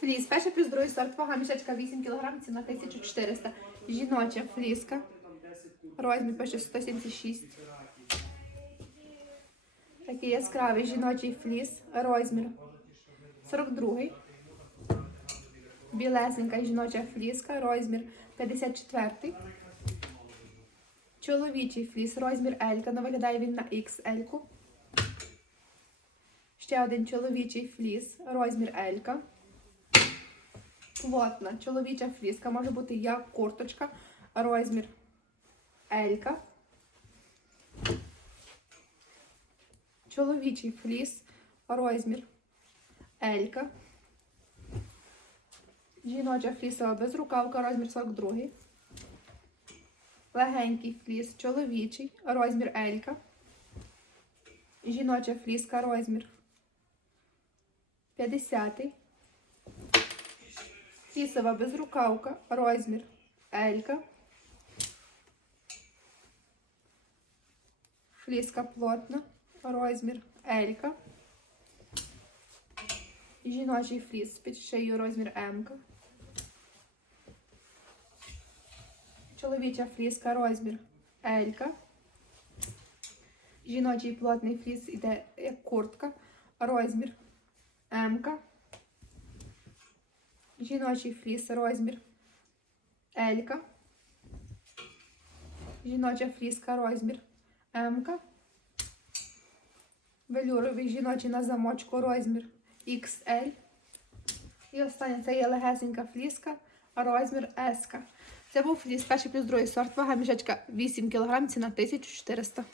Фліс, перший плюс другий сорт, вага мішечка 8 кг, ціна 1400. Жіноча фліска. Розмір пише 176. Такий яскравий жіночий фліс. Розмір 42. Білесенька жіноча фліска. Розмір 54. Чоловічий фліс. Розмір L. Ну, виглядає він на XL. Ще один чоловічий фліс. Розмір L. Плотна чоловіча фліска. Може бути як курточка. Розмір L. Чоловічий фліс. Розмір L. Жіноча флісова безрукавка, розмір 42. Легенький фліс, чоловічий, розмір L. Жіноча фліска, розмір 50. Флісова безрукавка, розмір L. Фліска плотна, розмір L. Жіночий фліс під шиєю розмір М. Чоловіча фліска розмір L. Жіночий плотний фліс іде як куртка, розмір М. Жіночий фліс розмір L. Жіноча фліска розмір М. Велюровий жіночий на замочку розмір XL. І останнє це є легесенька фліска, розмір S. Це був фліс перший плюс другий сорт, вага мішечка 8 кг, ціна 1400.